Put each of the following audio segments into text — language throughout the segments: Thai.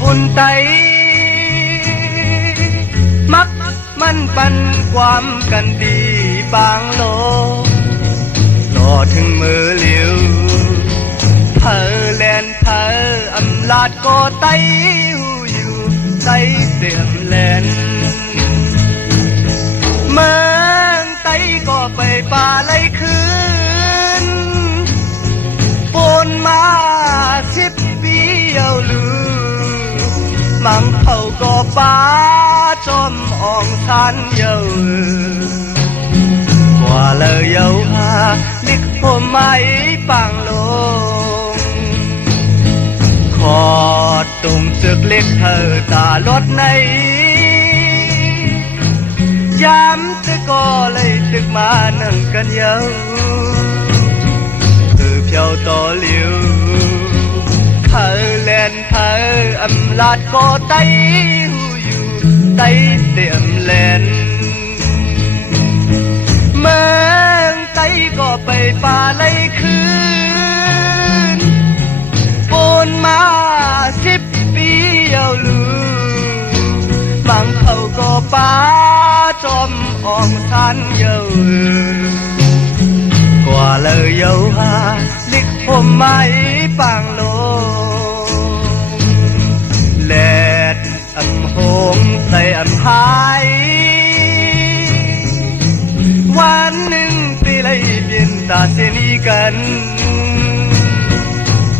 ปุ่นไตมักมันปันความกันดีบางโลรอถึงมือเหลียวเพอแลนเพออำลาดก็ไตหูอยู่ไตเสียมแลนเมืองไตก็ไปป่าไล่คืนปนมา10 ปีเอาลือมังเผาก็ป้าจอมอ่องสันเยาว่าเลยเยาหาลิกผมไม่ปังลงขอดตรงตึกเล็กเธอตารถในย้ำตึกก็เลยตึกมาหนึ่งกันเยาคือเพียวต่อเหลียวเพอแลนเพออำลาดก็ไตหูอยู่ไตเตียมแลนเมืองไตก็ไปป่าไล่คืนปนมา10 ปีเอาลือบางเขาก็ป้าจอมอ่องสันเยากว่าเลยเยาหาลิกผมไม่ปังลงแลดอำหงใส่อำหายวันหนึ่งตีไล่เปลี่ยนตาเสียนี้กัน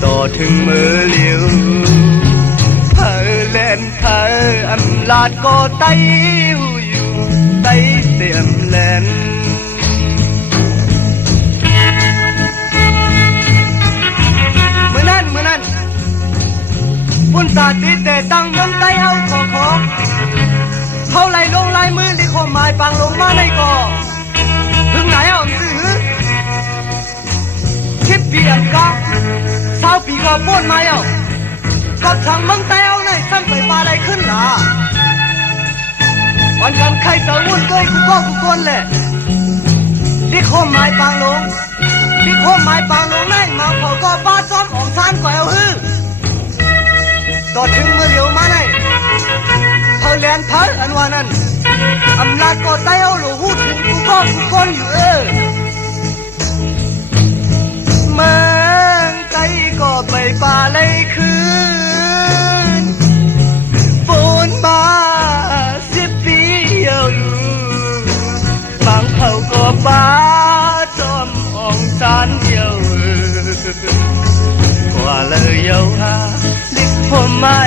ต่อถึงมือเหลียวเพอแลนเพออำลาดก็ไตหูอยู่ไตเสียมแลนเมื่อนั้นปุ่นตาตีแต่ตั้งเมืองไตเอาขอเขาไหลลงลายมือลิขหมายปังลงมาในก่อถึงไหนเอาซื้อ10 ปีอันก็20 ปีก็ป้นมาเอากับทางเมืองไตเอาในสั่งไปปลาอะไรขึ้นล่ะวันกันใครจะวุ่นเกยกูคนแหละลิขหมายปังลงในมาเขาก็ป้าจอมของซานก่อยเอาฮือต่อถึงมือเหลียวมาในเพอแลนเพออันว่านั้นอำลาดก็ไตเอาหลูหูถึงกูคนอยู่เมืองไตก็ไปป่าไล่คืนฝนมา10 ปีเอาลูบางเผาก็ป้าจอมอ่องจานเดียวกว่าเลยเยาหาลิกผมไม่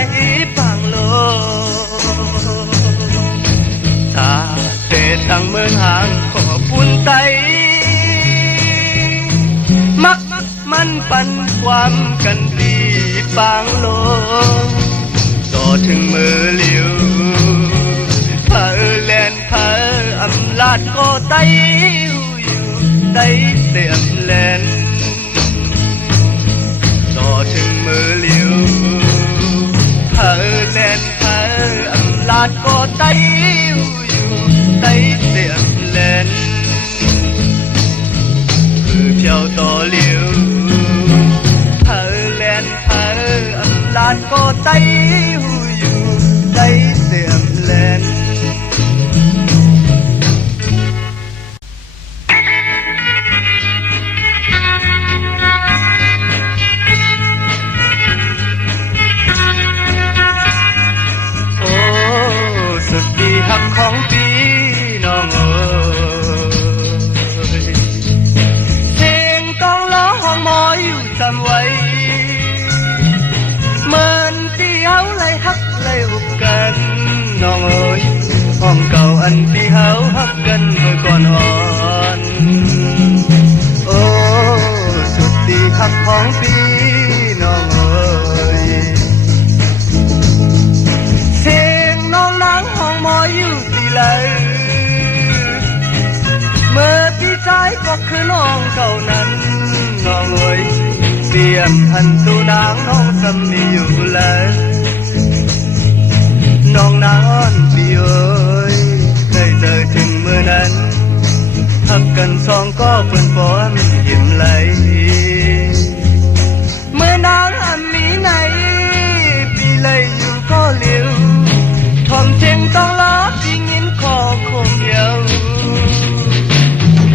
ปังโลถ้าเตะทางเมืองห่างขอปุ่นไตมักมันปันความกันดีปางโลต่อถึงมือเหลียวเพอแลนเพออำลาดก็ไตหูอยู่ไตเสียมแลนต่อถึงมือเหลียวเพอแลนเพออำลาดก็ไตหูอยู่ไตเสียมแลนคือเพียวต่อเหลียวเพอแลนเพออำลาดก็ไตหูอยู่ไตเสียมแลนหักของปีน้องเอ๋ยเพลงกองล้อห้องหมออยู่จำไว้เหมือนที่เฮาเลยหักเลยหุบกันน้องเอ๋ยห้องเก่าอันที่เฮาหักกันเมื่อก่อนอ่อนโอ้สุดที่หักของปีน้องเอ๋ยอยู่ที่ไหนเมื่อพี่ชายก็คือน้องเท่านั้นน้องเอ๋ยเตรียมพันตัวนางน้องสำมีอยู่แล้วน้องนานพี่เอ๋ยเคยเจอถึงเมื่อนั้นหักกันสองก็เพิ่นป้อนยิ้มไหลเมื่อนางอันมีไหนพี่เลยอยู่ก็ มเยา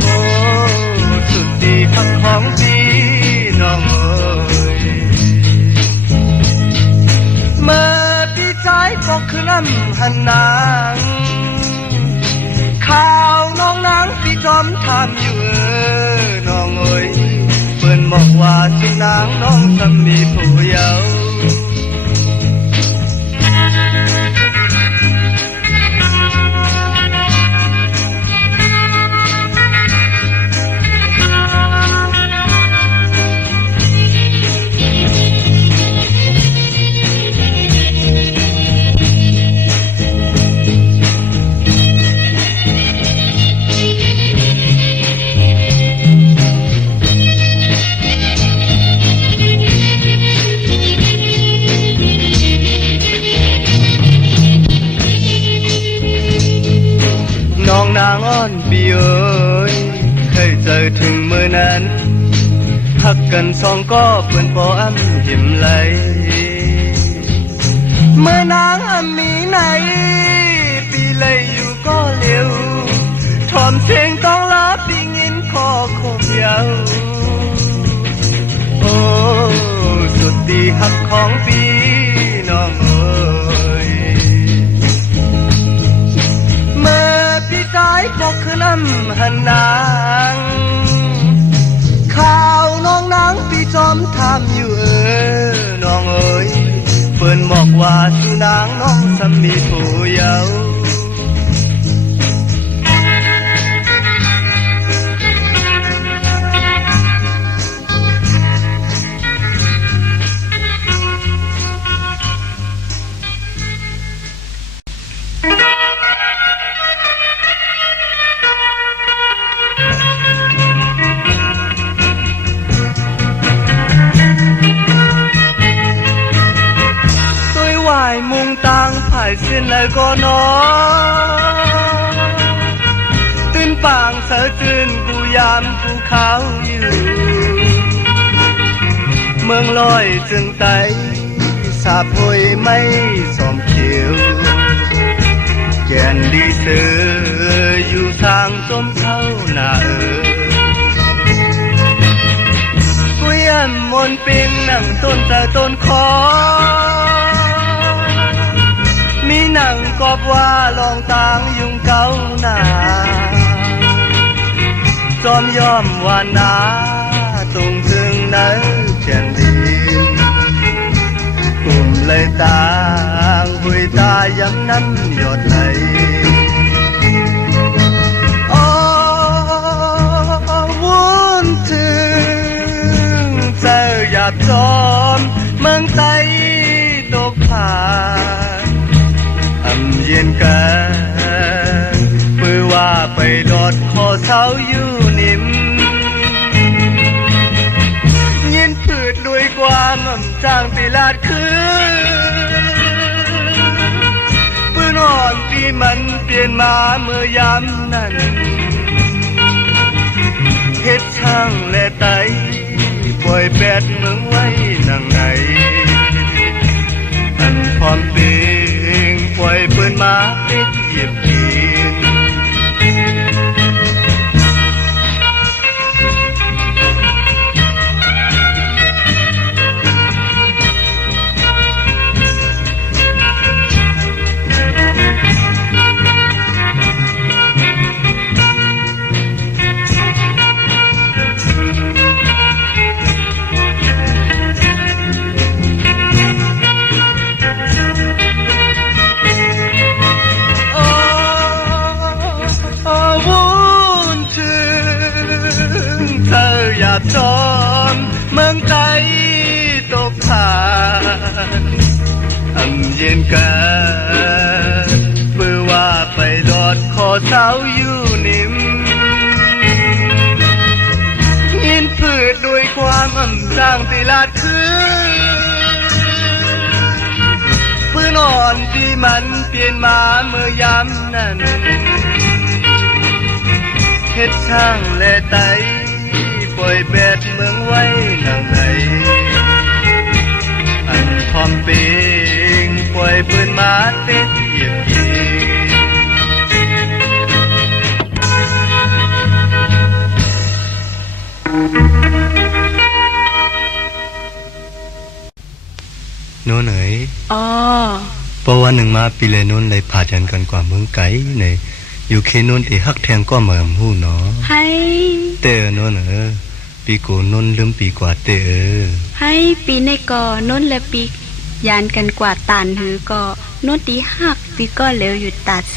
โอ้สุดดีฮักของพี่น้องเอ้ยเมื่อพี่ใจปกคือน้ำหันนางข่าวน้องนางพี่จอมทำอยู่น้องเอ้ยเปิ้นบอกว่าสุนางน้องสามีผู้เยาว์น้องนางอ้อนปีเอ้ยเคยเจอถึงมือนั้นหักกันสองก็เปื่อนปออ้ำหิมไหลเมื่อนางอ้ำมีไหนปีเลยอยู่ก็เร็วทอมเสียงต้องรับปีงินคอโคมเยาโอ้สุดดีหักของปีน้องเอ้ยพี่ใจปกคือน้ำหันนางข่าวน้องนางพี่จอมทำอยู่น้องเอ้ยเปิ้นบอกว่าสุนางน้องสามีผู้เยาว์มุงตังผ่ายเส้นแล้วก็นอนตื่นปางเสือจืนกูยามกูเขาอยู่เมืองลอยจึงไตสาบหวยไม่สมเขียวแกนดีเสืออยู่ทางต้มเข้าหน้ากูยันมนปินนั่งต้นแต่ต้นคอมีหนังกอบว่าลองตางยุงเก้าหนาจอมยอมวานาตรงถึงในแผ่นดินกลุ่มเลยต่างหุยตายังน้ำหยดไหลโอ้วุ่นถึงเจอหยาบจอมเมืองไตตกผาเย็นกันปือว่าไปดอดคอเสาอยู่นิ่มยินผืดด้วยความจางตีลาดคือปืนอ่อนที่มันเปลี่ยนมาเมื่อยามนั้นเฮ็ดช่างและไตปล่อยแปดเมืองไว้นั่งไหนอันพร้อมเป็นปล่อยปืนมาติดเหยียบกินจอมเมืองไทยตกผานอำเย็นกันเพื่อว่าไปดอดคอเสาอยู่นิ่มยินพืชด้วยความสร้างตีลาดคือปืนอ่อนที่มันเปลี่ยนมาเมื่อยามนั้นเฮ็ดช่างและไตปล่อยแบดเมืองไว้นางไหนอันพร้อมเปงปล่อยปืนมาเตะเหยียบกิน โน่นเอ๋ยอ๋อเพราะว่าหนึ่งมาปีเลยโน่นเลยผ่าจันกันกว่าเมืองไกลเนี่ยอยู่เคโน่นที่ฮักแทงก็เหมือนหู้เนาะให้เตอโน่นปีโกโน่นลืมปีกว่าเตอให้ปีในก่อโน่นและปียานกันกว่าตานหือก็โน่นตีหักปีก็เหลวอยู่ตาเซ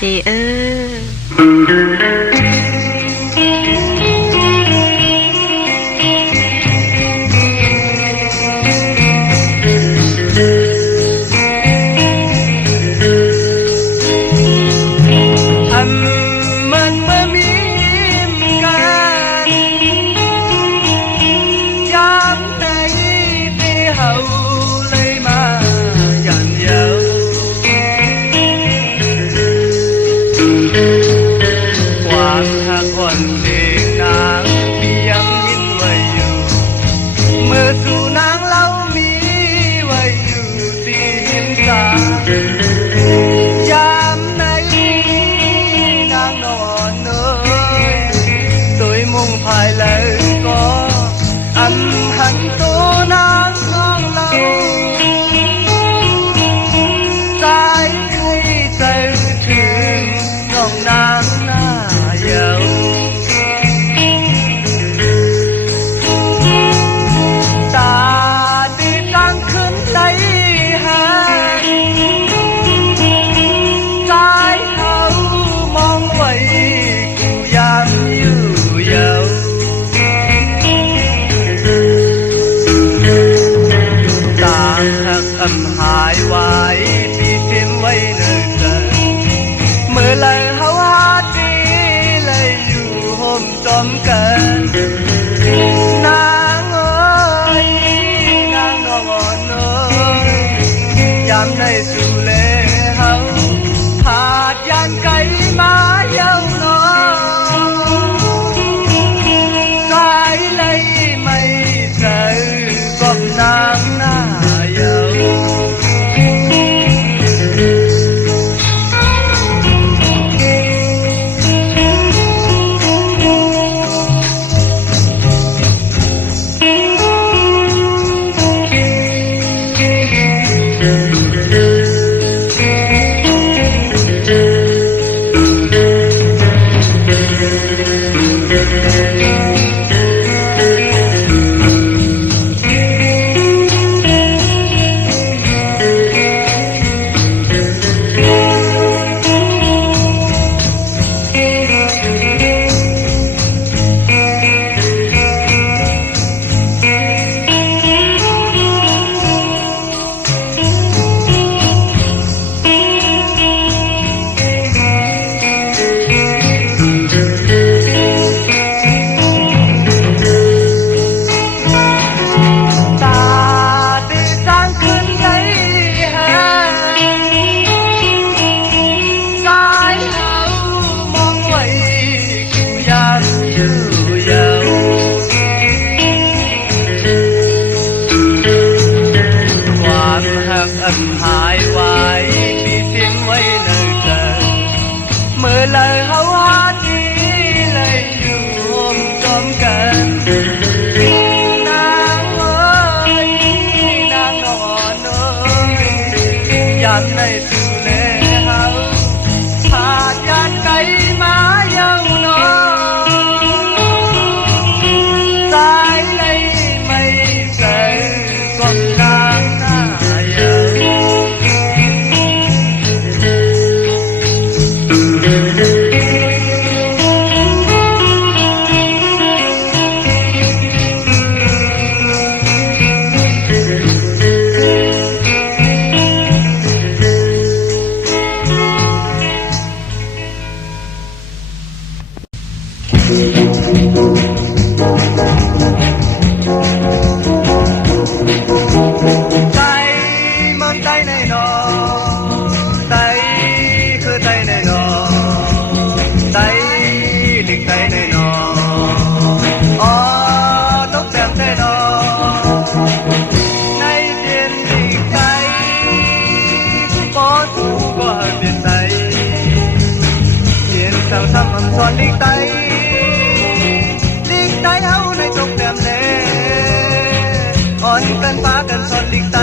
กันฟ้ากันซอนลิกไต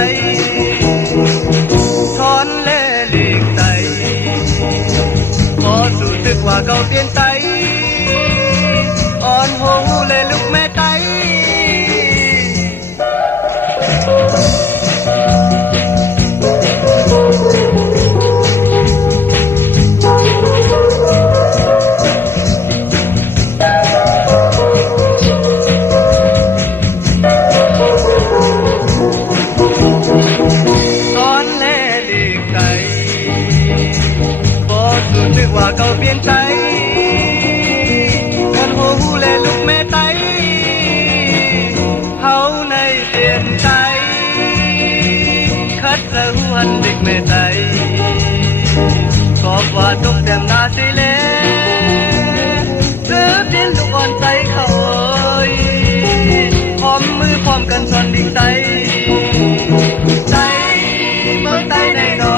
นึกว่าเก่าเปลี่ยนใจอ่อนโหเลยลูกแม่ไตนึกว่าเก่าเปลี่ยนใจคนหูเลลูกแม่ไตเฮาในเปลี่ยนใจคัดละหวนเด็กแม่ไตกอบว่าตกแต่มนาสิเลหรือเปลี่ยนลูกอ่อนใจเขาพร้อมมือพร้อมกันสอนดิ่งใจใจเมื่อไตในนอ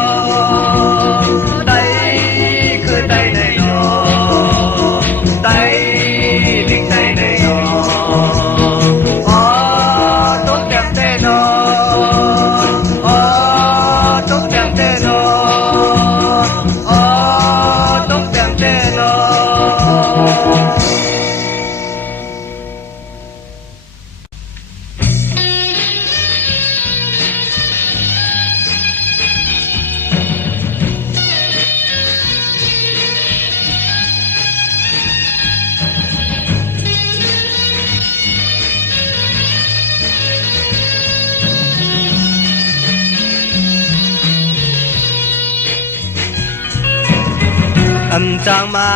อำจางมา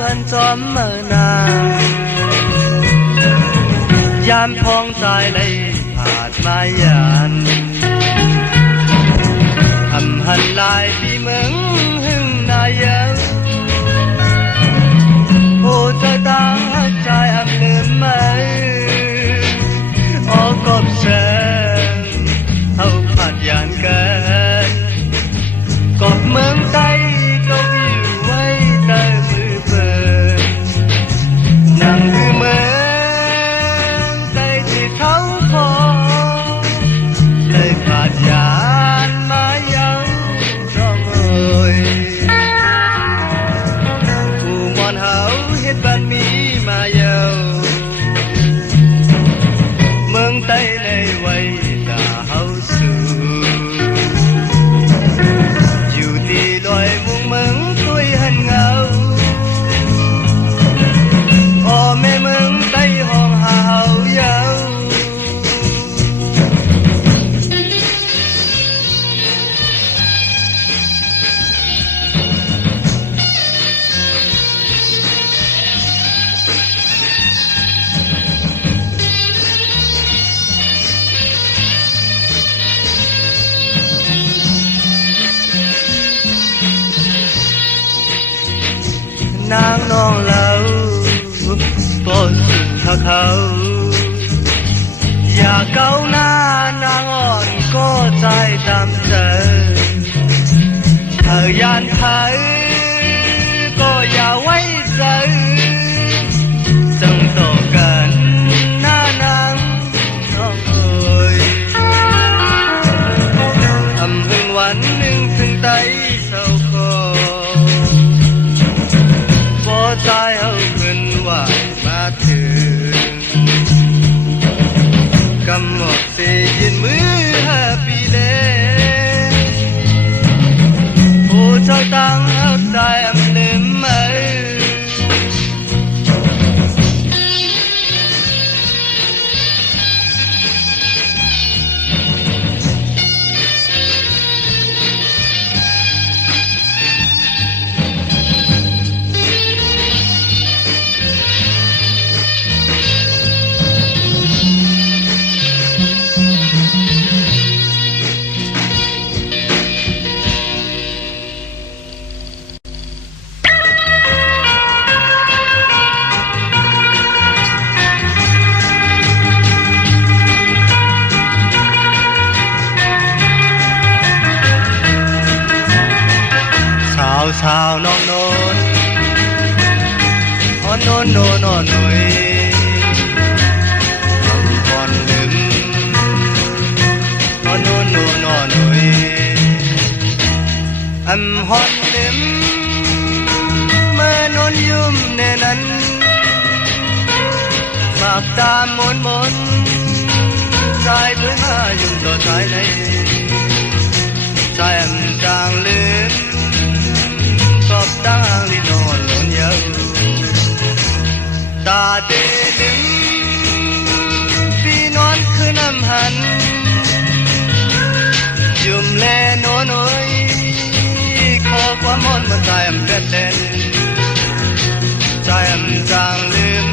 วันจอมเมื่อนายามพองใจเลยผ่านมายันอำหันลายปีเมืองหึงนายเยาโอ้ใจตาใจอำลืมไหมออกกบเชิญเอาผ่านยานเกินกบเมืองใจก็วิวไว้ใจมือเปิดนั่งคือเมืองใจที่เขาพอเลยผ่านยานมาเย้าร้องเอ่ยผู้มอนเฮาเฮ็ดบ้านมีมาเย้าเมืองใต้ในไว้ตาเฮาสู่อยู่ที่ลอยมุงเมืองคุยหันเงาโอ้แม่เมืองใต้ห้องหาเฮาเย้านางน้องเราก็สุดถ้าเขาอยากเก้าหน้านางอ่อนก็ใจตามเธอเธอยานไทยก็อย่าไว้ใจจงต่อกันหน้านางน้องเอ่ยอำพึงวันหนึ่งถึงไตเศร้าคอใจเอาขึ้นไหวมาถึงกำหนดสิยินมือปีเลโอ้เจ้าตั้งเอาใจอำลืมไหมชาวน้องโนนอ๋อโนนโนนอ๋อหน่อยก่อนลืมอ๋อโนนโนนอ๋อหน่อยฮอนลืมเมื่อโน mặc ta muốn muốn sai với ma dùng tờ sai này sai em trang lên cọp đang đi nôn nôn nhau ta tê đứng vì nón cứ nằm hẳn dùm lê nô nối khó quá món mà sai em vết lên sai em trang lên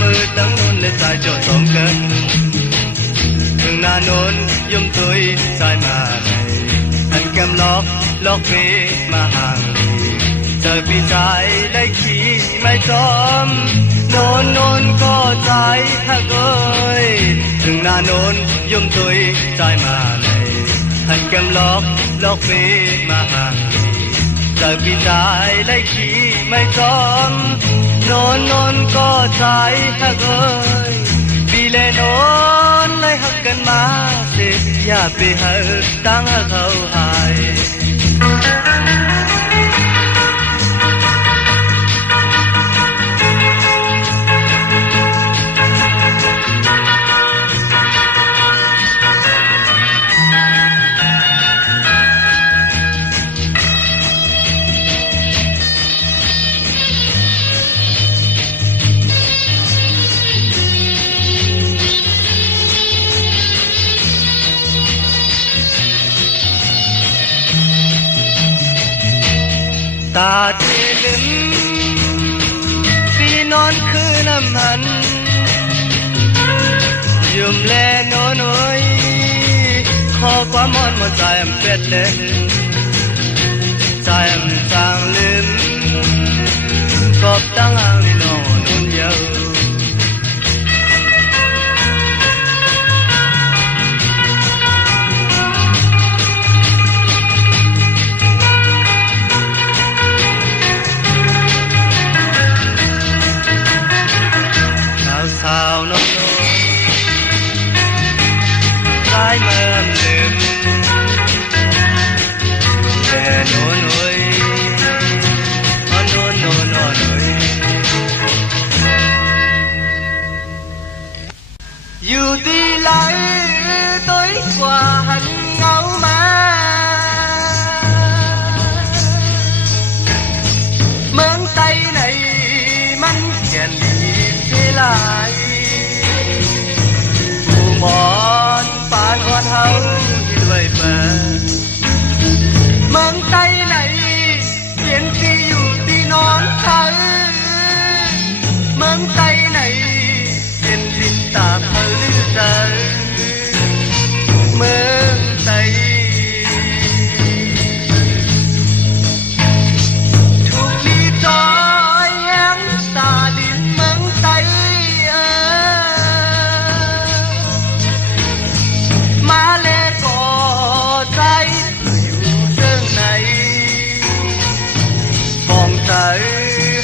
mưa tắng nôn lên sai cho sống cơn đừng na nôn dùng tôi sai mà này anh kem lóc về mà hàng giờ vì sai lấy khi mai xóm nôn có sai thắc ơi đừng na nôn dùng tôi sai mà này anh kem lóc về mà hàng giờ vì sai lấy khi mai xóm nôn có sai thắc ơi vì lẽ nôn lấy hắc cần má xếp ya bị hở tăng hắc hậu hài ta thế lính vì non cứ nằm hẳn dùm lê nô nối khó quá món một dài em phết lên dài em sang lên cọp tăng hàng đi nô nôn nhau sao nó trái mềm mềm để nỗi nỗi dù đi lại tối qua hạnh ngâu má mướn tay này mắn chèn đi thế lại mòn phản hoàn hậu như vậy mà mướn tay này biến khi dù đi nón thơ mướn tay này biến linh tạp thơ lưu giờ mướn tay thuộc đi trói em ta đến mướn tay má lê có trái dù sơn này vòng tới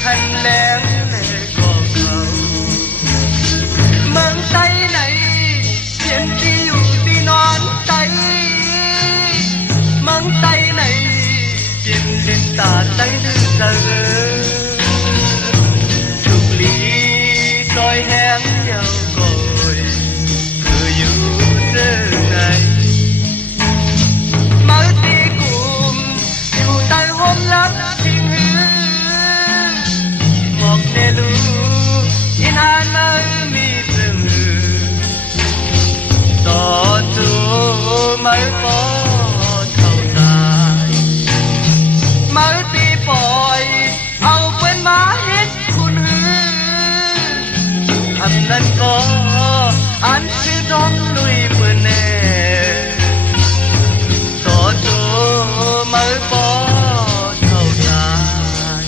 hành lén lê có cầu mướn tay này biến đi dù đi nón tay mướn tay này biến lên ta tay nữ giờ trục lý soi hén nhau cội cứ dù sơn này mới đi cùng dù tay hôm lắm thiên hư một nề lu in han mơ mi từng tỏ chú mới có thâu tài mới đi bòi ao quên má hết khuôn hư hầm nên có anh sư đón lui vườn nè tỏ chú mới có thâu tài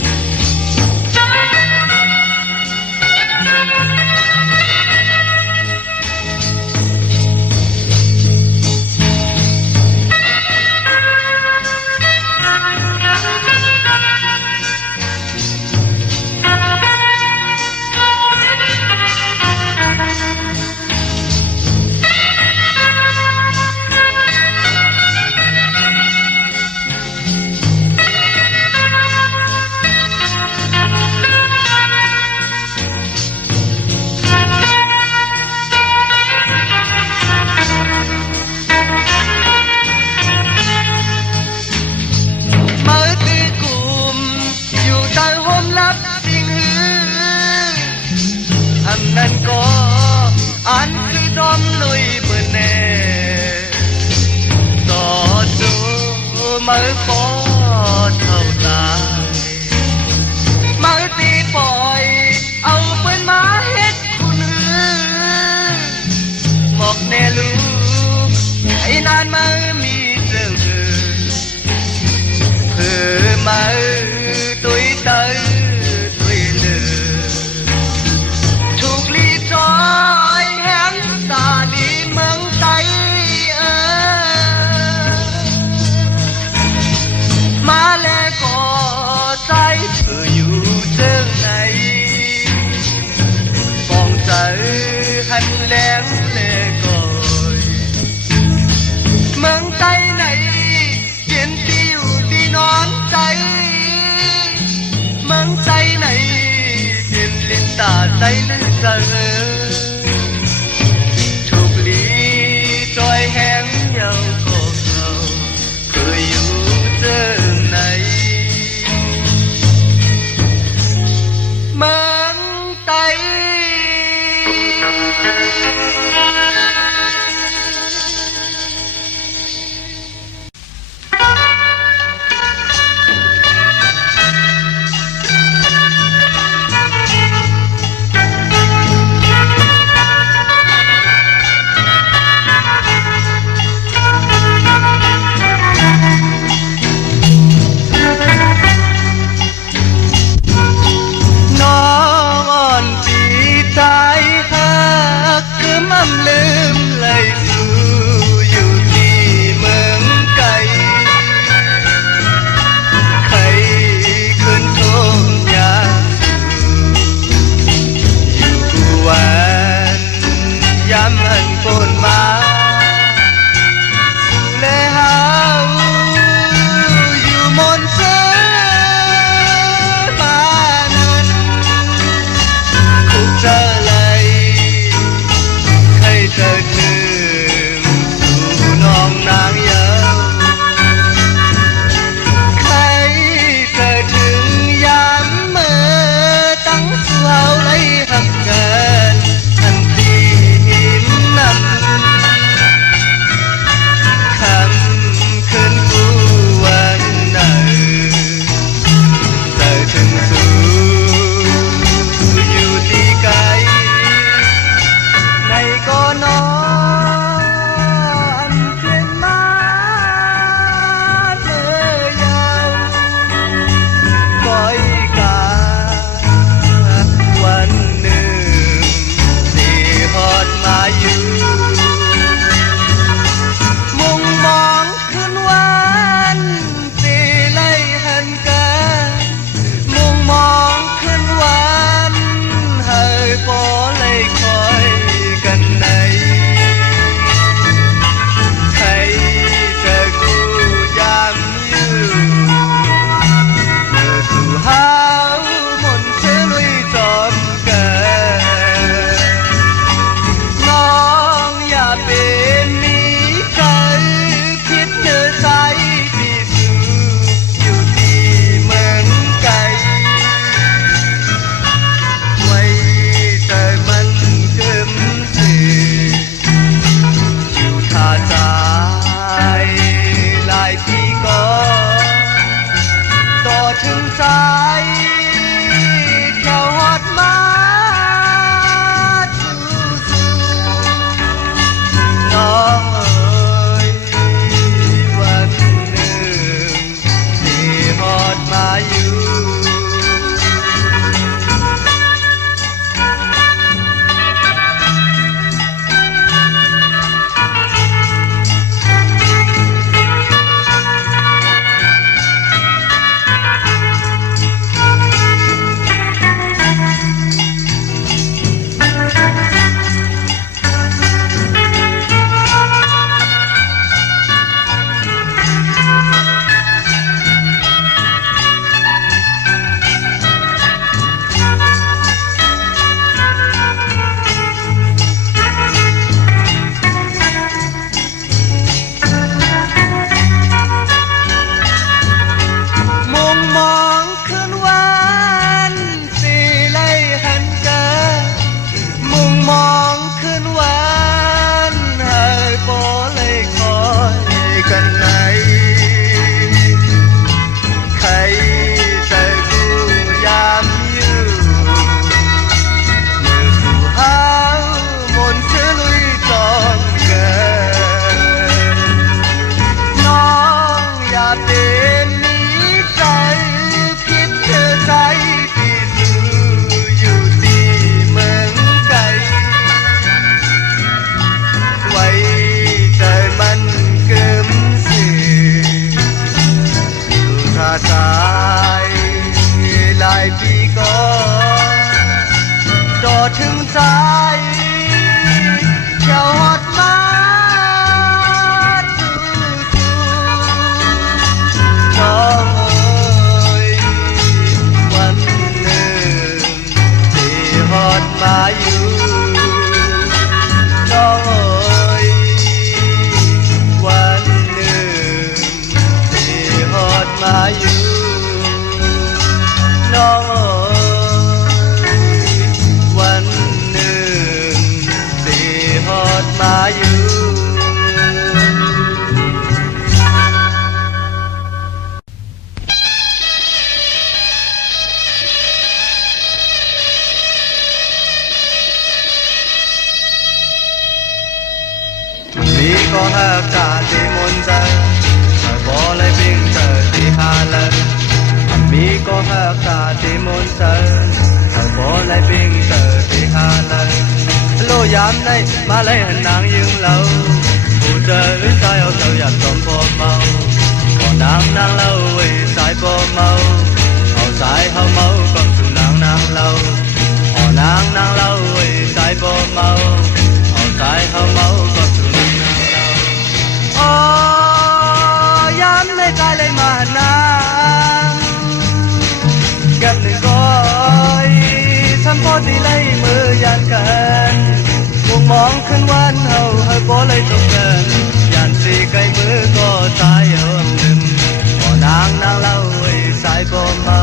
ปิดปอดเท่าตายมาตีปล่อยเอาปืนมาเฮ็ดคุณบอกแน่ลูกไอ้นานมามีเรื่องเพื่อมาตุยเตยตุยเลือถูกลีจอยแหงตาดีเมืองไตมาแล้วก็ใจเธออยู่เจิงไหนฟองใจหันแหลงเลก่อยเมืองไตไหนเขียนที่อยู่ที่นอนใจเมืองใจไหนเปลี่ยนลิ้นตาใจลึกเสอถูกลีจอยแหงเยาก็เขาเคยอยู่เจิงไหนเมืองไต หลายปีก่อนจอดถึงใจเจ้าฮอดมาน้องเอ๋ยวันหนึ่งที่ฮอดมาอยู่น้องเอ๋ยวันหนึ่งที่ฮอดมาอยู่น้องเอ๋ยวันหนึ่งที่ฮอดมาอยู่มีก็หักกาที่มนต์ใจบ่เลยบิ่งเจอที่หาลันมีก็หักกาที่มนต์ใจบ่เลยบิ่งเจอที่หาลันโลยามในมาเลยหันนางยืงเหล่าผู้เจออื่นใจเอาเจ้าอยากสมพอเมาก็นางเหล่าไว้สายบ่เมาเอาสายเฮาเมาก็สู่นางเหล่าเอานางเหล่าไว้สายบ่เมาเอาสายเฮาเมาก็สู่นางเหล่าอ๋อยามในใจเลยมาหันนางเก็บหนึ่งก้อยฉันพอดีเลยมือยันกันมุงมองขึ้นวันเฮาบ่เลยตกกันยันสีไกลมือก็ตายเอาหนึ่งพอนางเหล่าไว้สายบ่เมา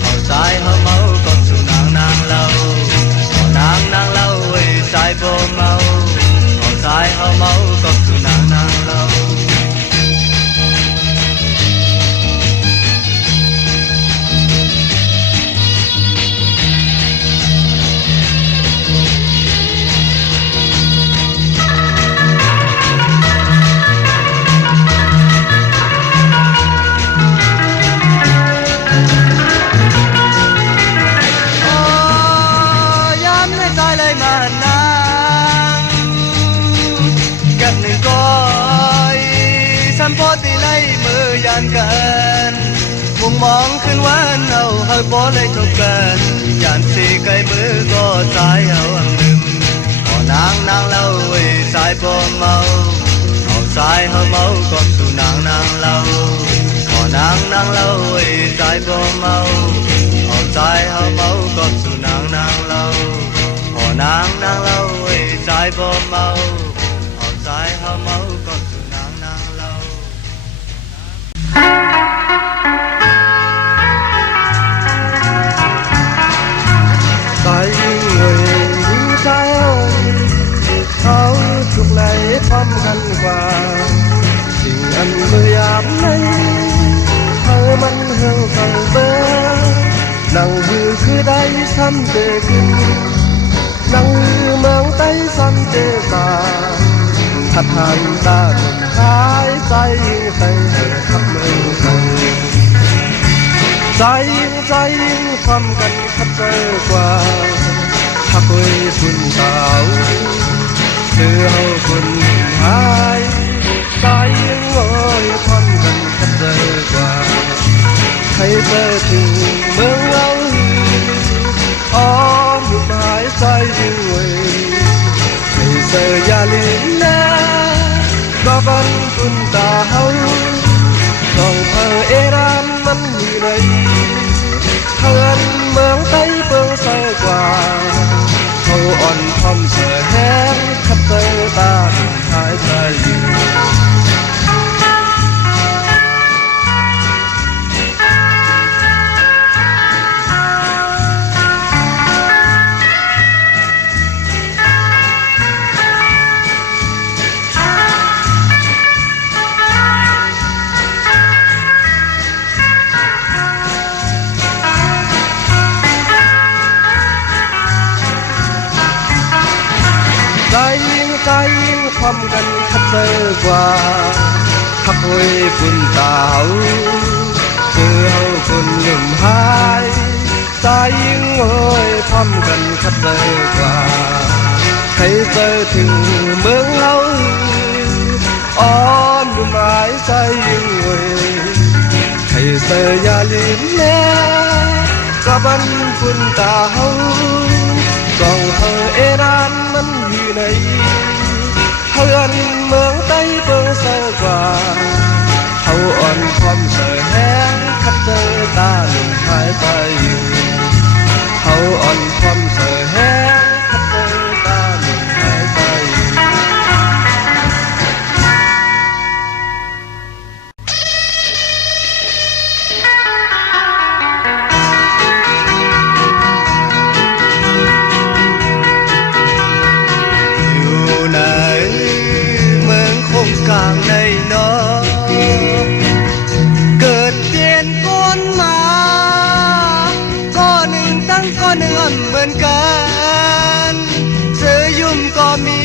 เอาสายเฮาเมาก็สู่นางเหล่าพอนางเหล่าไว้สายบ่เมาเอาสายเฮาเมาก็สู่นางเหล่ากันมุงมองขึ้นวันเฮาบ่เลยจบกันยานสีไกลมือก็สายเฮาอังลืมพอนางเหล่าไว้สายบ่เมาเอาสายเฮาเมาก็สู่นางเหล่าพอนางเหล่าไว้สายบ่เมาเอาสายเฮาเมาก็สู่นางเหล่าพอนางเหล่าไว้สายบ่เมาเอาสายเฮาเมาก็สู่นางเหล่าใจเอ่ยใจเขาทุกไหลพร้อมกันกว่าสิ่งอันเมื่อยามในเธอมันเหี่ยวกันเบอนั่งคือได้ซ้ำเจกินนั่งเมืองใต้ซ้ำเจตาทัดทานตาหนุ่มหายใจไปขับเมืองไทยใจความกันขัดเจอกว่าถ้าเคยคุณสาวเธอเฮาคุณหายใจโอ้ยความกันขัดเจอกว่าให้เธอถึงเมืองเราอ้อมอยู่หายใจยิ่งเว้ยให้เธออย่าลืมนะก็บันคุณตาเฮาต้องเพิ่งเอรามมันมีเลยเฮือนเมืองใต้เบิ่งใสกว่าเขาอ่อนพร้อมเสือแห้งขับเตอตาหายใจอยู่ใจความกันขัดเจอกว่าทักเว้ยคุณตาวคือเฮาคุณลืมหายใจยิ่งเอ้ยความกันขัดเจอกว่าให้เจอถึงเมืองเฮาอ่อนอยู่หมายใจยิ่งเอ้ยให้เจออย่าลืมแน่ วันฝุ่นตาเฮากองเธอเอรานมันอยู่ไหนเฮือนเมืองใต้เบิ่งเสือกว่าเขาอ่อนความเสือแห้งคัดเจอตาหนุ่มหายไปเขาอ่อนความเสือแห้งคัดเจอตาหนุ่มหายไปกลางในนอเกิดเปลี่ยนก้นมาก็หนึ่งตั้งก็หนึ่งเหมือนกันเสือยุ่มก็มี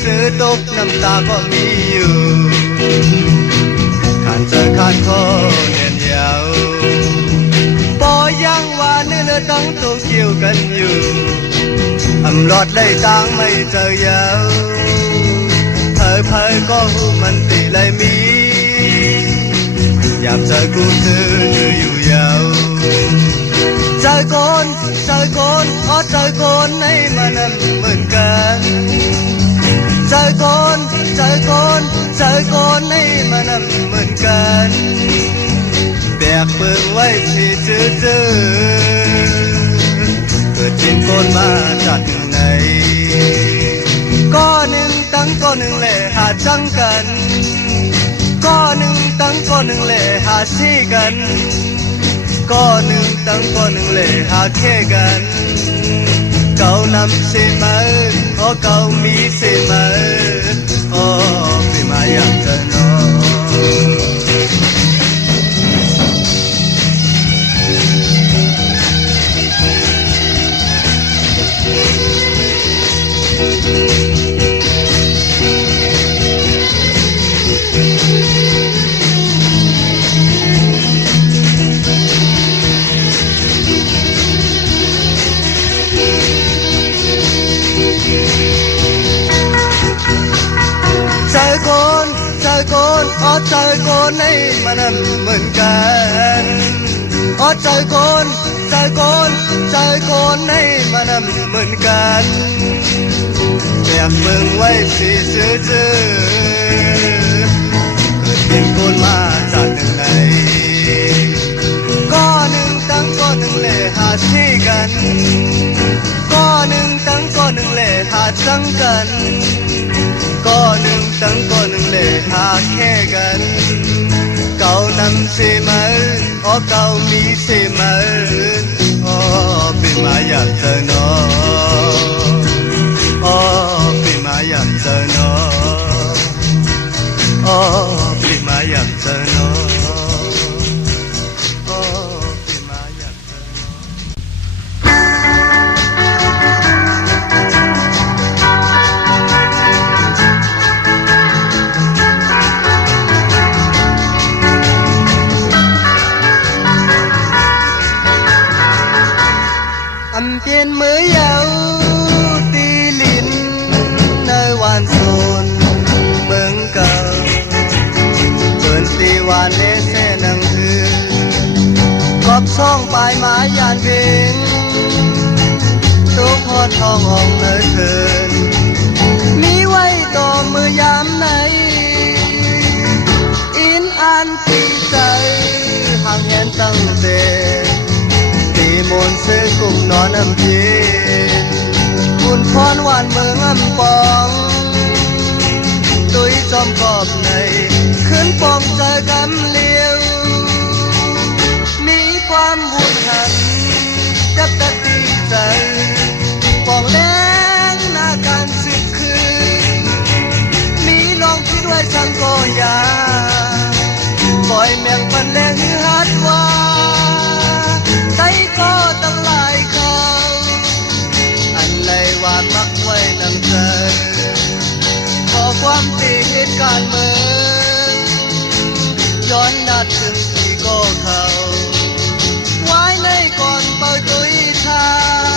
เสือตกน้ำตาก็มีอยู่ขาดเจอขาดคอเนียนยาวปอยังว่าเนื้อตั้งตัวเกี่ยวกันอยู่อำรอดได้ตังไม่เจอยาวเผยก็หูมันติเลยมีอยากเจอกูเธออยู่ยาวเจอคนขอเจอคนให้มันเหมือนกันเจอคนให้มันเหมือนกันแบกเปิงไว้ที่เจอเกิดเป็นคนมาจากไหนก็หนึ่งตั้งก็หนึ่งแหล่หาจังกันก็หนึ่งตั้งก็หนึ่งแหล่หาชี้กันก็หนึ่งตั้งก็หนึ่งแหล่หาแค่กันเก่านำเสมาขอเก่ามีเสมาโอ้พี่มาอยากจะนอนเจอคนให้มันเหมือนกันเจอคนให้มันเหมือนกันอยากเบิ่งไว้สิเจอเกิดเป็นคนมาจากไหนก็หนึ่งตั้งก็หนึ่งแหล่หาชี้กันก็หนึ่งตั้งก็หนึ่งแหล่หาจังกันก็หนึ่งตั้งก็หนึ่งแหล่หาแค่กันเก่านำเสมาเก่ามีเสมาเป็นมาอยากเจอนอเป็นมาอยากเจอนอเป็นมาอยากเจอนอเป็นมาอยากเจอนอเปลี่ยนมือยาวตีลิ้นในวันสูนเมืองเก่าเปิดตีวันเนเสนังคือกอบช่องปลายไม้ยานเวงทุกพอทองห้องเนยเถินมีไว้ต่อมือยามไหนอินอันตีใจห่างเห็นตั้งแต่มนต์ซื้อกุ้งนอนน้ำเย็นคุณพรหวานเมืองอำปองตุยจอมกอบในขึ้นปองเจอกำเลี้ยวมีความบุญหันจับตะตีใจปองแรงหน้าการสิบคืนมีลองคิดไว้ช่างก็ยาปล่อยแมงปันแรงหือฮัดว่าใจก็ตั้งหลายเขาอันไรว่ามักไว้นำใจขอความตีเหตุการณ์เมืองย้อนนัดถึงที่ก็เขาไว้ในก่อนเปิดตุยทาง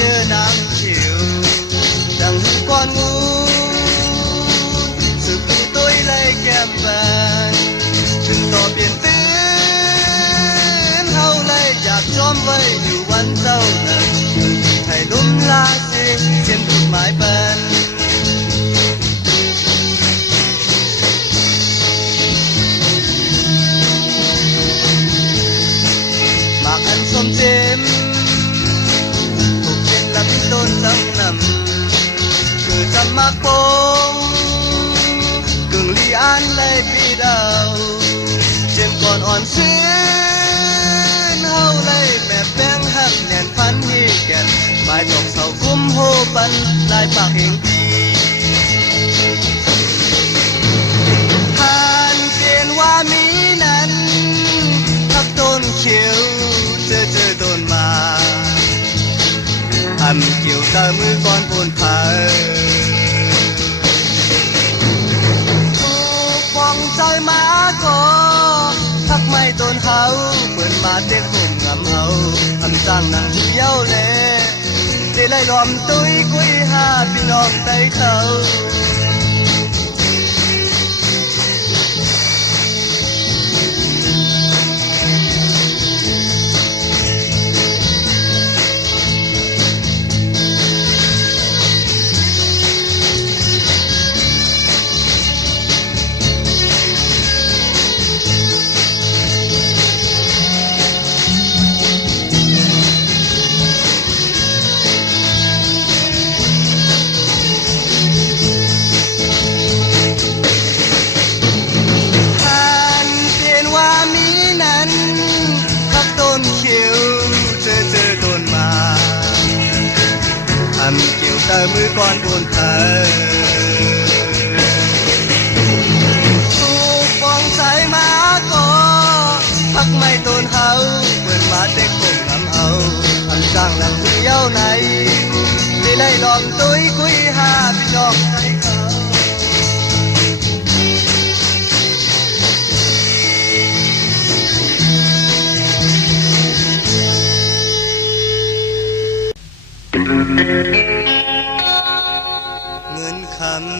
ยอะนางเขียวดังก้อนงูสึกตัวเลยแก้มบานถึงต่อเปลี่ยนตื่นเฮาเลยอยากจอมไว้อยู่วันเจ้านั้นให้ลุ่มลาเสียงเสียงถูกหมายเป็นหมากอันส้มเจมถูกเย็นลับต้นจังนำคือจำมากโปงกึ่งลีอันเลยปีดาวเจมก่อนอ่อนซื้อเฮาเลยแม่แป้งหักแน่นพันที่แก่นหมายตอกเสาคุ้มโฮปันลายปากเฮงดีทานเกณฑ์ว่ามีนั้นทับต้นเขียวเจอต้นมาทำเกี่ยวตามือก่อนโพนผาถูกฟองใจมาก่อทักไม่ต้นเฮาเปิดมาเด็กหุ่มงำเฮาทำจ้างนางผู้เย้าเล่ได้ไล่ล้อมตุ้ยกุ้ยหาพี่น้องไต้เขาเกี่ยวตามือก่อนโดนเธอถูกฟองใส่มาก่อพักไม่โดนเฮาเปิดมาเด็กผมนำเฮาอันจ้างหลังมือเย้าไหนได้ไล่ล้อมตุ้ยคุยหาพี่น้องไทยเขาเงินคำ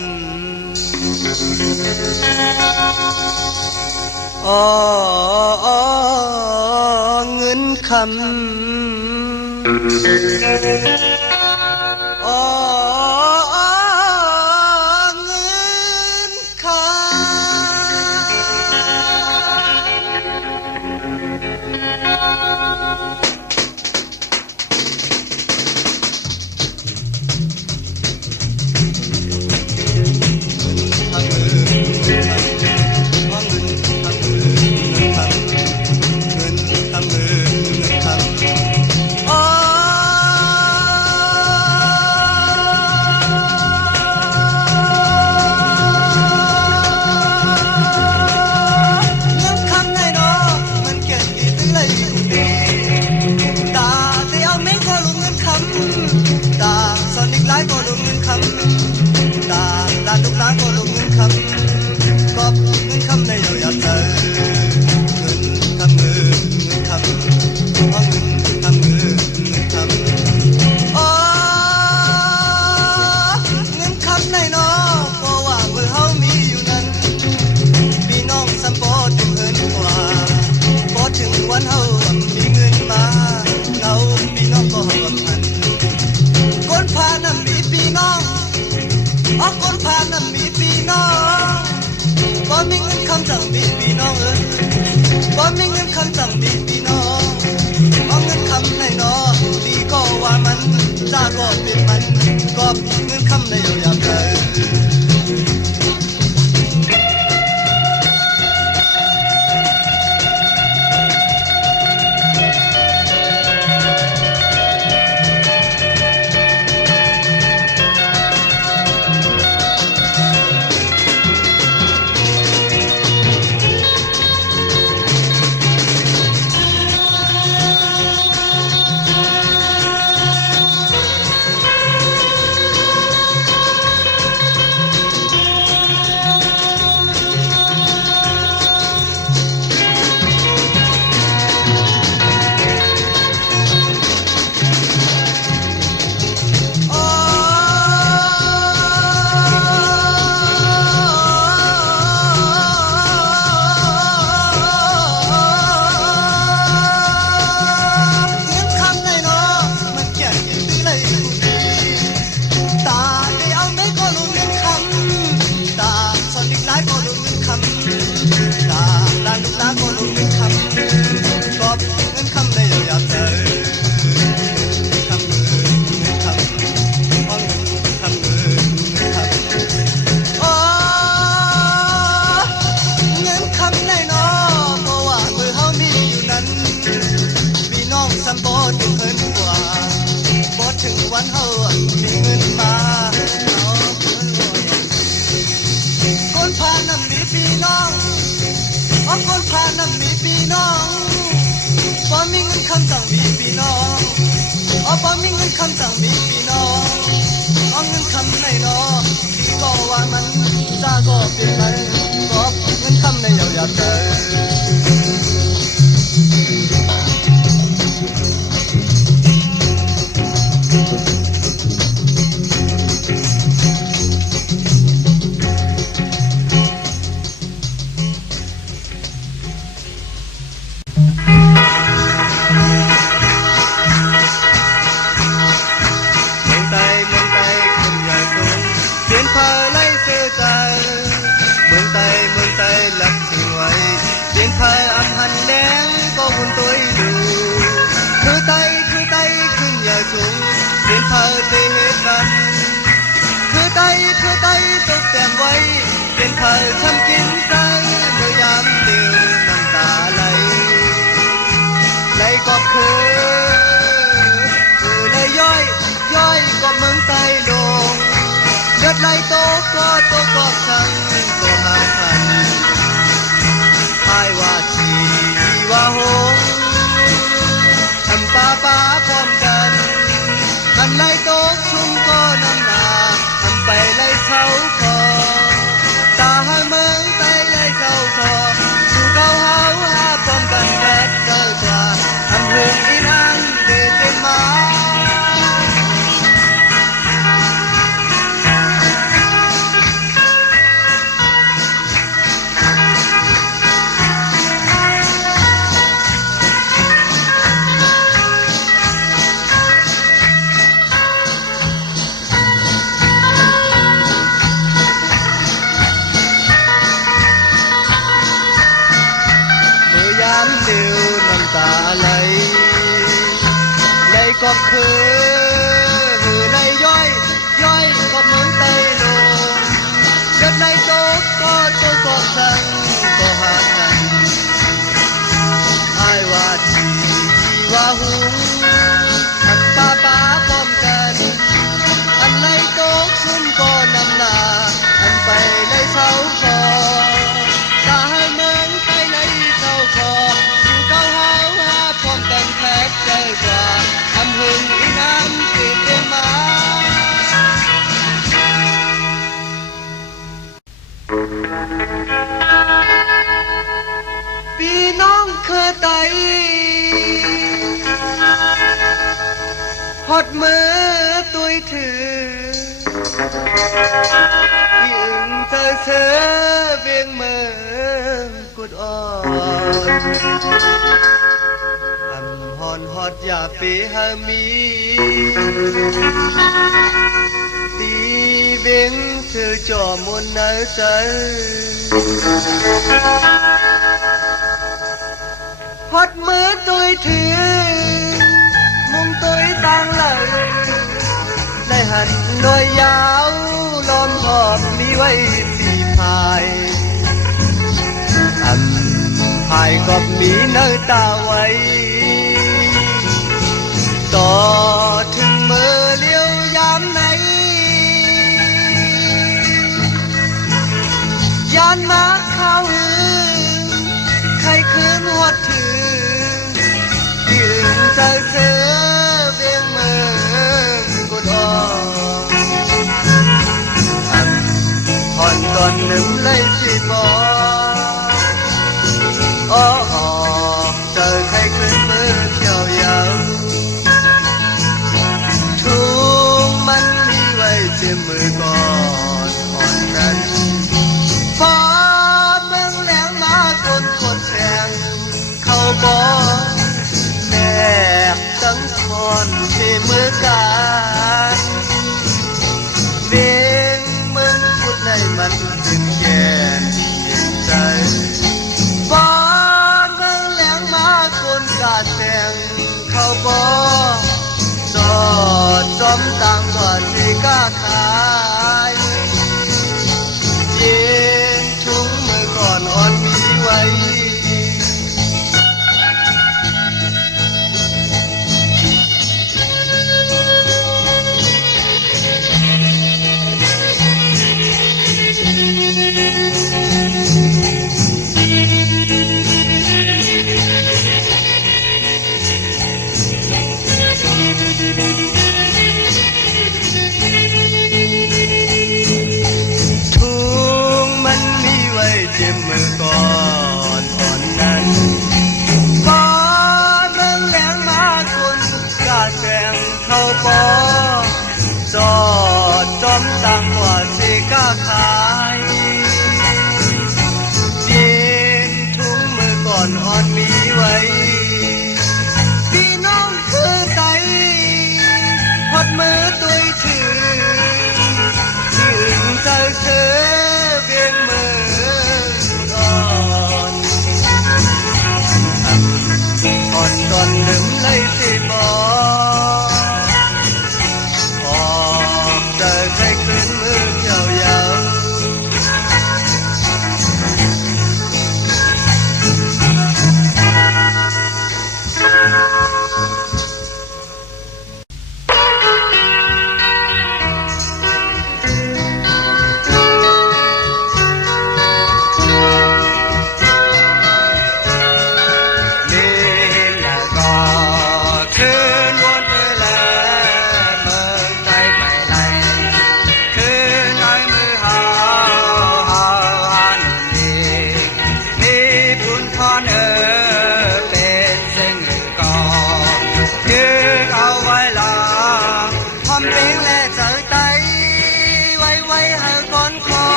เงินคำเงินคำจังมีพี่น้องบ่มีเงินคำจังมีพี่น้องเอาเงินคำในน้อดีก็ว่ามันจ้าก็เป็นมันก็เงินคำในอยู่อย่างเดิม ถึงเพิ่นกว่าบ่ถึงวันเฮามีเงินมาเอาเพิ่นรวยคนพาน้ำมีพี่น้องคนพาน้ำมีพี่น้องบ่มีเงินคำสั่งมีพี่น้องบ่มีเงินคำสั่งมีพี่น้องเอาเงินคำในน้อที่ก็ว่ามันซาก็เป็นไรก็เงินคำในยาวๆเด้อคือไตตกแต่งไว้เป็นเผาทำกินใจเมื่อยามเดียวน้ำตาไหลก็คือเลยย่อยก็เมืองไตลงเลือดไหลโตก็สั่งก็หาทันอายว่าชีว่าหงทำป้าพร้อมกันมันไหลโตชุ่มก็น้ำหนาไปไล่เขาคอตาเมืองไปไล่เขาคอสู่เขาหาพร้อมกันแดดเกิดกว่าทำเรื่องอีนางเดินเป็นมาก็คือไหลย่อยก็เหมือนไตลงเกิดไหลโตก็สั่งก็หาทันอายว่าชีว่าหุงอันป้าพร้อมกันอันไหลโตชุ่มก็น้ำหนาอันไปไหลเท้าคอตาเมืองไปไหลเท้าคอสู่เขาหาพร้อมกันแพ้ใจกว่าทำหึงอีน้ำติดเดินมาพี่น้องเคยไตหดมือตุยถือพี่อึ่งเธอเวียงเมืองกุดอ่อนฮอดอย่าไปหามีตีเบ่งเธอจอมนนาใจฮอดมือตุยถือมุงตุยตังเลยได้หันหน่วยยาวล้อมหอบมีไว้สีพายพายก็มีเนื้อตาไว้ต่อถึงมือเลี้ยวยามไหนยานมาเข้าหือใครคืนหัวถือที่อื่นเสือเวียงเมืองกุดอ่อนผ่อนตอนหนึ่งเลยสิบอกเจอใครคืนมือเที่ยวยาวมือก่อนอ่อนนั้นพอ เธอเพียงมือก่อนอ่อนตอนลืมเลยสิบอกออกเจอใครคืนมือยาวๆ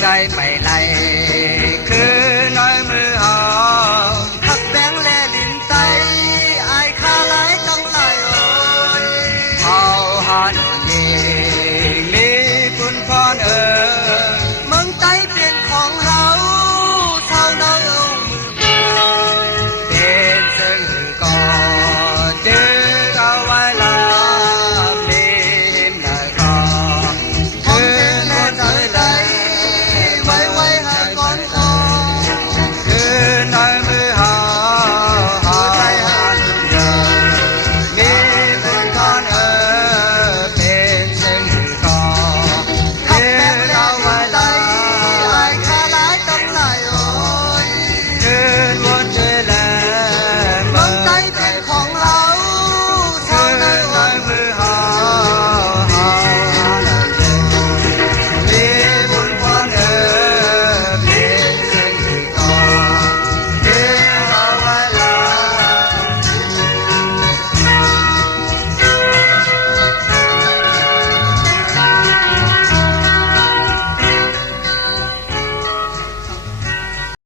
ใจไปไล่